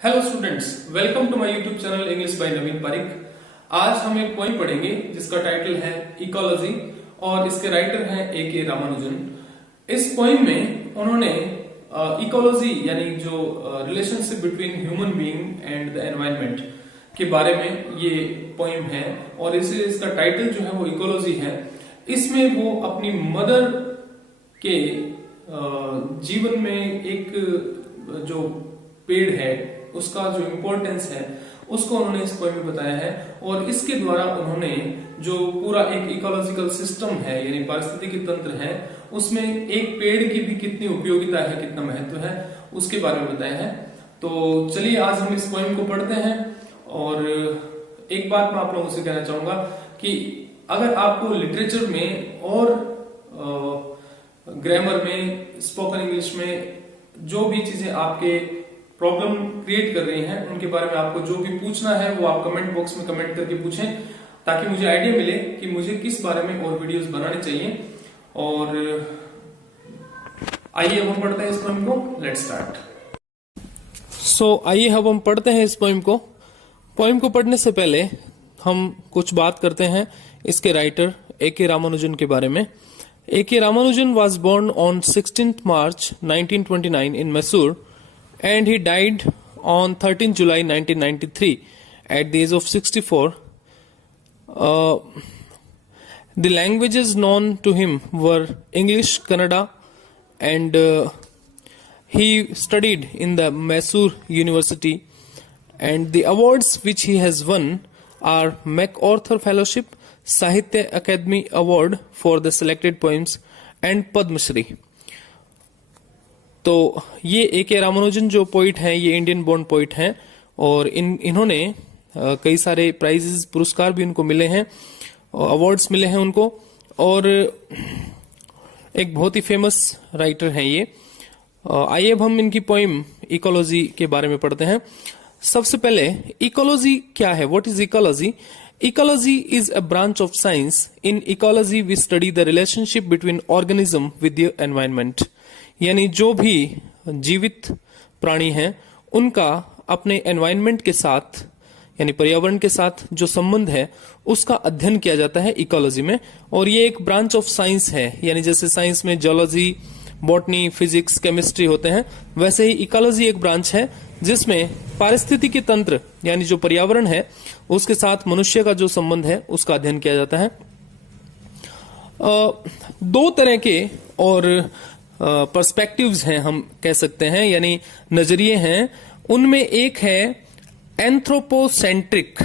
Hello students, welcome to my YouTube channel English by Naveen Pareek. आज हम एक पोइम पढ़ेंगे जिसका टाइटल है इकोलॉजी और इसके राइटर हैं ए.के. रामानुजन। इस पोइम में उन्होंने इकोलॉजी यानी जो relationship between human being and the environment के बारे में ये पोइम है और इसका टाइटल जो है वो इकोलॉजी है। इसमें वो अपनी मदर के जीवन में एक जो पेड़ है उसका जो इम्पोर्टेंस है उसको उन्होंने इस पोएम में बताया है और इसके द्वारा उन्होंने जो पूरा एक इकोलॉजिकल सिस्टम है यानी पारिस्थितिकी तंत्र है उसमें एक पेड़ की भी कितनी उपयोगिता है, कितना महत्व है, उसके बारे में बताया है। तो चलिए आज हम इस पोएम को पढ़ते हैं। और एक बात मैं आप लोगों से कहना चाहूंगा कि अगर आपको लिटरेचर में और ग्रामर में, स्पोकन इंग्लिश में जो भी चीजें आपके प्रॉब्लम क्रिएट कर रही हैं उनके बारे में आपको जो भी पूछना है वो आप कमेंट बॉक्स में कमेंट करके पूछें ताकि मुझे आइडिया मिले कि मुझे किस बारे में और वीडियोस बनाने चाहिए। और आइए हम पढ़ते हैं इस पोएम को। Let's start. आइए अब हम पढ़ते हैं इस पोएम को। पोएम को पढ़ने से पहले हम कुछ बात करते हैं इसके राइटर ए.के. रामानुजन के बारे में। A.K. Ramanujan was born on 16th March 1929 in Mysore and he died on 13 July 1993 at the age of 64. The languages known to him were English, Kannada, and he studied in the Mysore University. And the awards which he has won are MacArthur Fellowship, Sahitya Akademi award for the selected poems and Padma Shri. तो ये A K. Ramanujan जो poet हैं ये Indian born poet हैं और इन्होंने कई सारे प्राइजेस, पुरस्कार भी उनको मिले हैं, अवार्ड्स मिले हैं उनको और एक बहुत ही फेमस राइटर हैं ये। आइए अब हम इनकी पोइम इकोलॉजी के बारे में पढ़ते हैं। सबसे पहले इकोलॉजी क्या है? What is ecology? Ecology is a branch of science. In ecology, we study the relationship between organism with the environment. यानी जो भी जीवित प्राणी हैं उनका अपने एनवायरनमेंट के साथ यानी पर्यावरण के साथ जो संबंध है उसका अध्ययन किया जाता है इकोलॉजी में। और ये एक ब्रांच ऑफ साइंस है, यानी जैसे साइंस में जियोलॉजी, बॉटनी, फिजिक्स, केमिस्ट्री होते हैं, वैसे ही इकोलॉजी एक ब्रांच है जिसमें पारिस्थितिकी तंत्र यानी जो पर्यावरण है उसके साथ मनुष्य का जो संबंध है उसका अध्ययन किया जाता है। दो तरह के और पर्सपेक्टिव्स हैं, हम कह सकते हैं, यानी नजरिए हैं। उनमें एक है एंथ्रोपोसेंट्रिक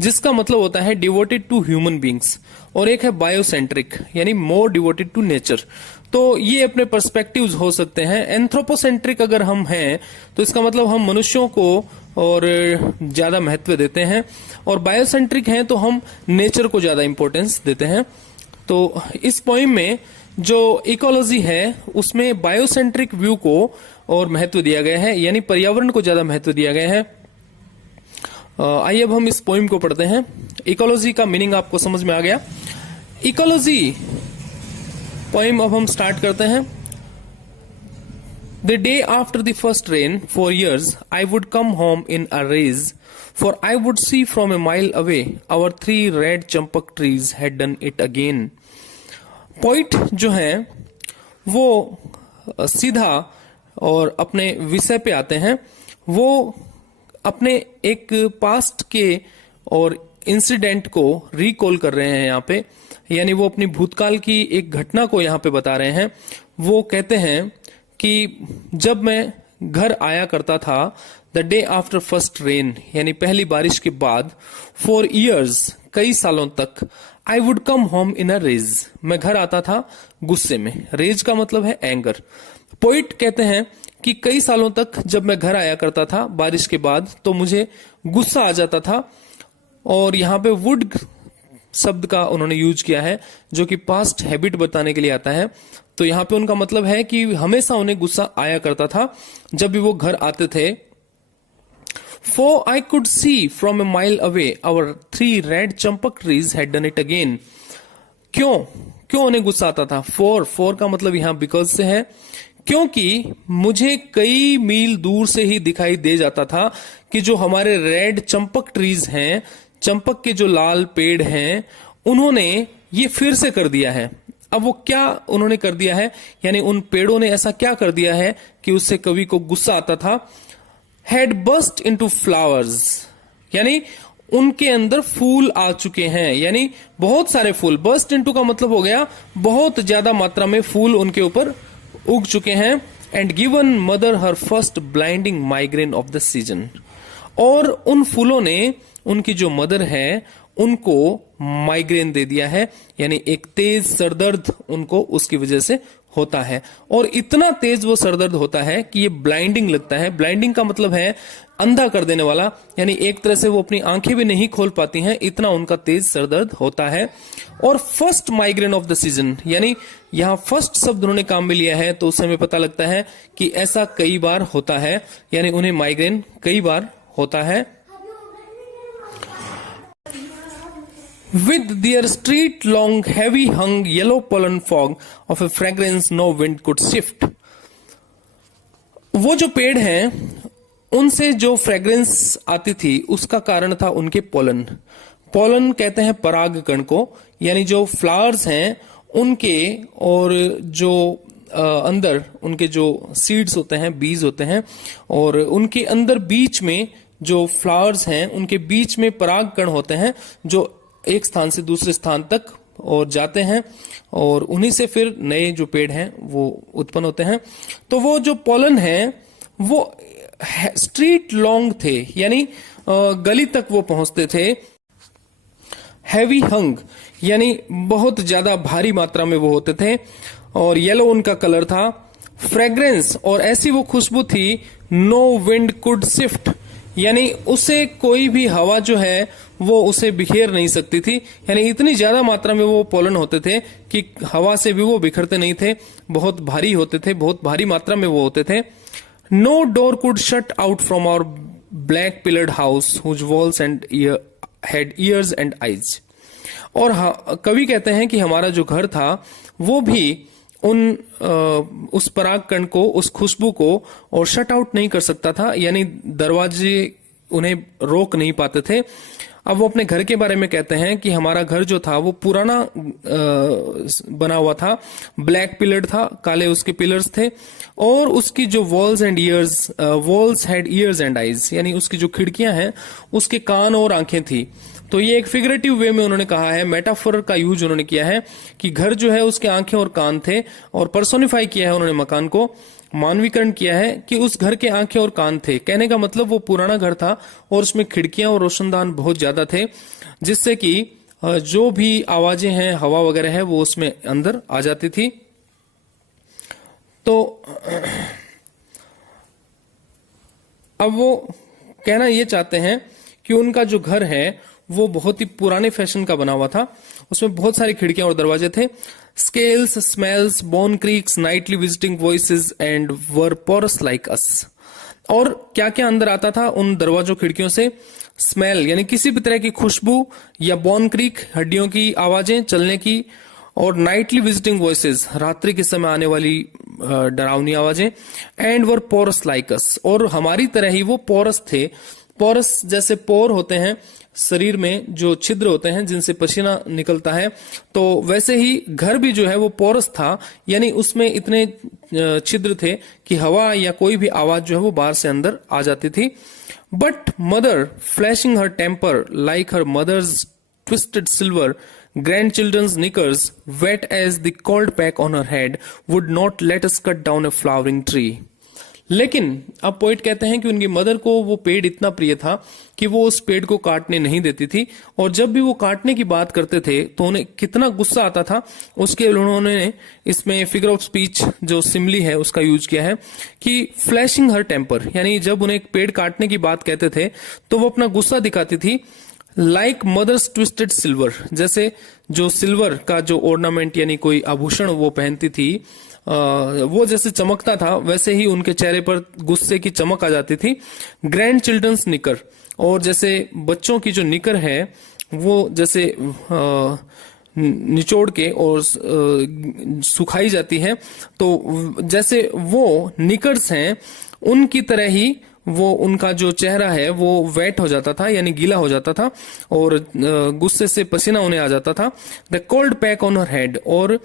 जिसका मतलब होता है डिवोटेड टू ह्यूमन बींग्स और एक है बायोसेंट्रिक यानी मोर डिवोटेड टू नेचर। तो ये अपने पर्सपेक्टिव्स हो सकते हैं। एंथ्रोपोसेंट्रिक अगर हम हैं तो इसका मतलब हम मनुष्यों को और ज्यादा महत्व देते हैं और बायोसेंट्रिक हैं तो हम नेचर को ज्यादा इंपॉर्टेंस देते हैं। तो इस पोइम में जो इकोलॉजी है उसमें बायोसेंट्रिक व्यू को और महत्व दिया गया है, यानी पर्यावरण को ज्यादा महत्व दिया गया है। आइए अब हम इस पोइम को पढ़ते हैं। इकोलॉजी का मीनिंग आपको समझ में आ गया। इकोलॉजी पोइम अब हम स्टार्ट करते हैं। The day after the first rain for years, I would come home in a race, for I would see from a mile away our 3 red champak trees had done it again. Poet जो है वो सीधा और अपने विषय पे आते हैं। वो अपने एक पास्ट के और इंसिडेंट को रिकॉल कर रहे हैं यहाँ पे, यानी वो अपनी भूतकाल की एक घटना को यहाँ पे बता रहे हैं। वो कहते हैं कि जब मैं घर आया करता था the day after first rain यानी पहली बारिश के बाद, फॉर ईयर्स कई सालों तक, I would come home in a rage मैं घर आता था गुस्से में। रेज का मतलब है एंगर। पोइट कहते हैं कि कई सालों तक जब मैं घर आया करता था बारिश के बाद तो मुझे गुस्सा आ जाता था। और यहाँ पे वुड शब्द का उन्होंने यूज किया है जो कि पास्ट हैबिट बताने के लिए आता है। तो यहाँ पे उनका मतलब है कि हमेशा उन्हें गुस्सा आया करता था जब भी वो घर आते थे। For I could see from a mile away our 3 red champak trees had done it again. क्यों उन्हें गुस्सा आता था? For का मतलब यहाँ बिकॉज से है क्योंकि मुझे कई मील दूर से ही दिखाई दे जाता था कि जो हमारे रेड चंपक ट्रीज हैं, चंपक के जो लाल पेड़ हैं, उन्होंने ये फिर से कर दिया है। अब वो क्या उन्होंने कर दिया है, यानी उन पेड़ों ने ऐसा क्या कर दिया है कि उससे कवि को गुस्सा आता था। हैड बस्ट इनटू फ्लावर्स, यानी उनके अंदर फूल आ चुके हैं, यानी बहुत सारे फूल। बस्ट इनटू का मतलब हो गया बहुत ज्यादा मात्रा में फूल उनके ऊपर उग चुके हैं। And given mother her first blinding migraine of the season, और उन फूलों ने उनकी जो मदर है उनको माइग्रेन दे दिया है, यानी एक तेज सरदर्द उनको उसकी वजह से होता है। और इतना तेज वो सरदर्द होता है कि ये ब्लाइंडिंग लगता है। ब्लाइंडिंग का मतलब है अंधा कर देने वाला, यानी एक तरह से वो अपनी आंखें भी नहीं खोल पाती हैं, इतना उनका तेज सरदर्द होता है। और first migraine of the season, यानी यहां फर्स्ट शब्द उन्होंने काम में लिया है, तो उससे हमें पता लगता है कि ऐसा कई बार होता है, यानी उन्हें माइग्रेन कई बार होता है। With their street long heavy hung yellow pollen fog of a fragrance no wind could shift. वो जो पेड़ हैं उनसे जो फ्रेग्रेंस आती थी उसका कारण था उनके पोलन। पोलन कहते हैं परागकण को, यानी जो फ्लावर्स हैं उनके और जो अंदर उनके जो सीड्स होते हैं, बीज होते हैं, और उनके अंदर बीच में जो फ्लावर्स हैं उनके बीच में परागकण होते हैं जो एक स्थान से दूसरे स्थान तक और जाते हैं, और उन्हीं से फिर नए जो पेड़ हैं वो उत्पन्न होते हैं। तो वो जो पोलन है वो स्ट्रीट लॉन्ग थे, यानी गली तक वो पहुंचते थे। हैवी हंग, यानी बहुत ज्यादा भारी मात्रा में वो होते थे, और येलो उनका कलर था। फ्रेग्रेंस, और ऐसी वो खुशबू थी, नो विंड कुड शिफ्ट, यानी उसे कोई भी हवा जो है वो उसे बिखेर नहीं सकती थी। यानी इतनी ज्यादा मात्रा में वो पोलन होते थे कि हवा से भी वो बिखरते नहीं थे, बहुत भारी होते थे, बहुत भारी मात्रा में वो होते थे। No door could shut out from our black pillared house whose walls and had ears and eyes. और कवि कहते हैं कि हमारा जो घर था वो भी उस परागकण को, उस खुशबू को और शट आउट नहीं कर सकता था, यानी दरवाजे उन्हें रोक नहीं पाते थे। अब वो अपने घर के बारे में कहते हैं कि हमारा घर जो था वो पुराना बना हुआ था, ब्लैक पिलर्ड था, काले उसके पिलर्स थे, और उसकी जो walls and years, walls had ears and eyes, यानी उसकी जो खिड़कियां हैं उसके कान और आंखें थी। तो ये एक फिगरेटिव वे में उन्होंने कहा है, मेटाफोर का यूज उन्होंने किया है कि घर जो है उसके आंखें और कान थे, और पर्सोनिफाई किया है उन्होंने मकान को, मानवीकरण किया है कि उस घर के आंखें और कान थे। कहने का मतलब वो पुराना घर था और उसमें खिड़कियां और रोशनदान बहुत ज्यादा थे, जिससे कि जो भी आवाजें हैं, हवा वगैरह है, वो उसमें अंदर आ जाती थी। तो अब वो कहना ये चाहते हैं कि उनका जो घर है वो बहुत ही पुराने फैशन का बना हुआ था, उसमें बहुत सारी खिड़कियां और दरवाजे थे। Scales, smells, bone creaks, nightly visiting voices and were porous like us. और क्या क्या अंदर आता था उन दरवाजों खिड़कियों से? स्मेल, यानी किसी भी तरह की खुशबू, या बोन क्रीक, हड्डियों की आवाजें चलने की, और नाइटली विजिटिंग वॉइसेस, रात्रि के समय आने वाली डरावनी आवाजें। And were porous like us, और हमारी तरह ही वो पोरस थे। पोरस जैसे पोर होते हैं शरीर में, जो छिद्र होते हैं जिनसे पसीना निकलता है, तो वैसे ही घर भी जो है वो पोरस था, यानी उसमें इतने छिद्र थे कि हवा या कोई भी आवाज जो है वो बाहर से अंदर आ जाती थी। But mother, flashing her temper like her mother's twisted silver grandchildren's knickers, wet as the cold pack on her head, would not let us cut down a flowering tree. लेकिन अब पोइट कहते हैं कि उनकी मदर को वो पेड़ इतना प्रिय था कि वो उस पेड़ को काटने नहीं देती थी, और जब भी वो काटने की बात करते थे तो उन्हें कितना गुस्सा आता था। उसके उन्होंने इसमें फिगर ऑफ स्पीच जो सिमली है उसका यूज किया है कि फ्लैशिंग हर टेम्पर, यानी जब उन्हें एक पेड़ काटने की बात कहते थे तो वो अपना गुस्सा दिखाती थी। लाइक मदर्स ट्विस्टेड सिल्वर, जैसे जो सिल्वर का जो ऑर्नामेंट यानी कोई आभूषण वो पहनती थी, वो जैसे चमकता था वैसे ही उनके चेहरे पर गुस्से की चमक आ जाती थी। ग्रैंड चिल्ड्रंस निकर, और जैसे बच्चों की जो निकर है वो जैसे निचोड़ के और सुखाई जाती है, तो जैसे वो निकर्स हैं उनकी तरह ही वो उनका जो चेहरा है वो वेट हो जाता था, यानी गीला हो जाता था, और गुस्से से पसीना उन्हें आ जाता था। The cold pack on her head, और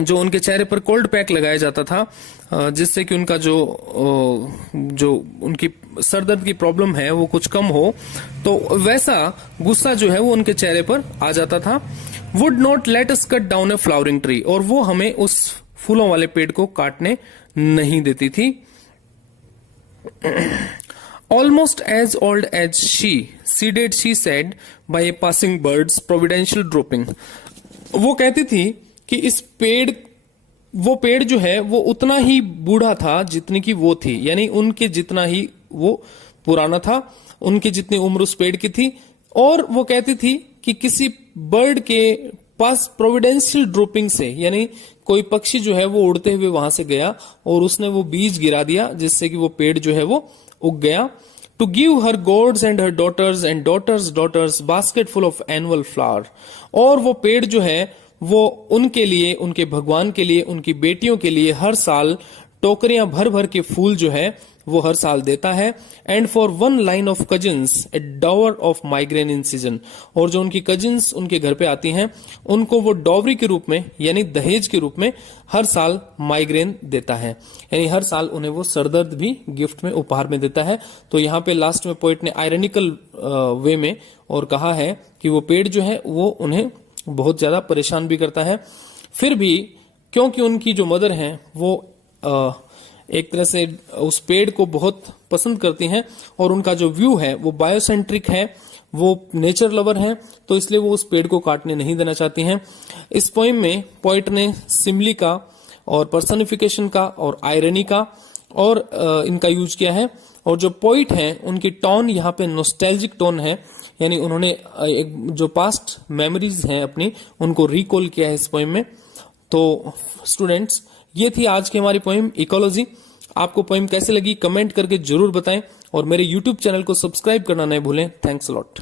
जो उनके चेहरे पर कोल्ड पैक लगाया जाता था, जिससे कि उनका जो उनकी सरदर्द की प्रॉब्लम है वो कुछ कम हो, तो वैसा गुस्सा जो है वो उनके चेहरे पर आ जाता था। Would not let us cut down A flowering tree, और वो हमें उस फूलों वाले पेड़ को काटने नहीं देती थी। Almost as old as she, seeded she said by a passing bird's providential dropping. वो कहती थी कि इस पेड़, वो पेड़ जो है वो उतना ही बूढ़ा था जितनी की वो थी, यानी उनके जितना ही वो पुराना था, उनकी जितनी उम्र उस पेड़ की थी। और वो कहती थी कि किसी बर्ड के पास प्रोविडेंशियल ड्रॉपिंग से, यानी कोई पक्षी जो है वो उड़ते हुए वहां से गया और उसने वो बीज गिरा दिया जिससे कि वो पेड़ जो है वो उग गया। To give her gods and her daughters and daughters daughters basket full of annual flower, और वो पेड़ जो है वो उनके लिए, उनके भगवान के लिए, उनकी बेटियों के लिए हर साल टोकरियां भर भर के फूल जो है वो हर साल देता है। And for one line of cousins A डॉवर of migraine in season, और जो उनकी कजिन्स उनके घर पे आती हैं उनको वो डॉवरी के रूप में, यानी दहेज के रूप में हर साल माइग्रेन देता है, यानी हर साल उन्हें वो सरदर्द भी गिफ्ट में, उपहार में देता है। तो यहाँ पे लास्ट में पोइट ने आयरनिकल वे में और कहा है कि वो पेड़ जो है वो उन्हें बहुत ज्यादा परेशान भी करता है। फिर भी क्योंकि उनकी जो मदर हैं वो एक तरह से उस पेड़ को बहुत पसंद करती हैं और उनका जो व्यू है वो बायोसेंट्रिक है, वो नेचर लवर हैं, तो इसलिए वो उस पेड़ को काटने नहीं देना चाहती हैं। इस पोइम में पोइट ने सिमली का और पर्सनिफिकेशन का और आयरनी का और इनका यूज किया है। और जो पोइट हैं उनकी टोन यहाँ पे नॉस्टैल्जिक टोन है, यानी उन्होंने एक जो पास्ट मेमोरीज हैं अपनी उनको रिकॉल किया है इस पोइम में। तो स्टूडेंट्स, ये थी आज की हमारी पोइम इकोलॉजी। आपको पोइम कैसे लगी कमेंट करके जरूर बताएं और मेरे यूट्यूब चैनल को सब्सक्राइब करना नहीं भूलें। Thanks a lot.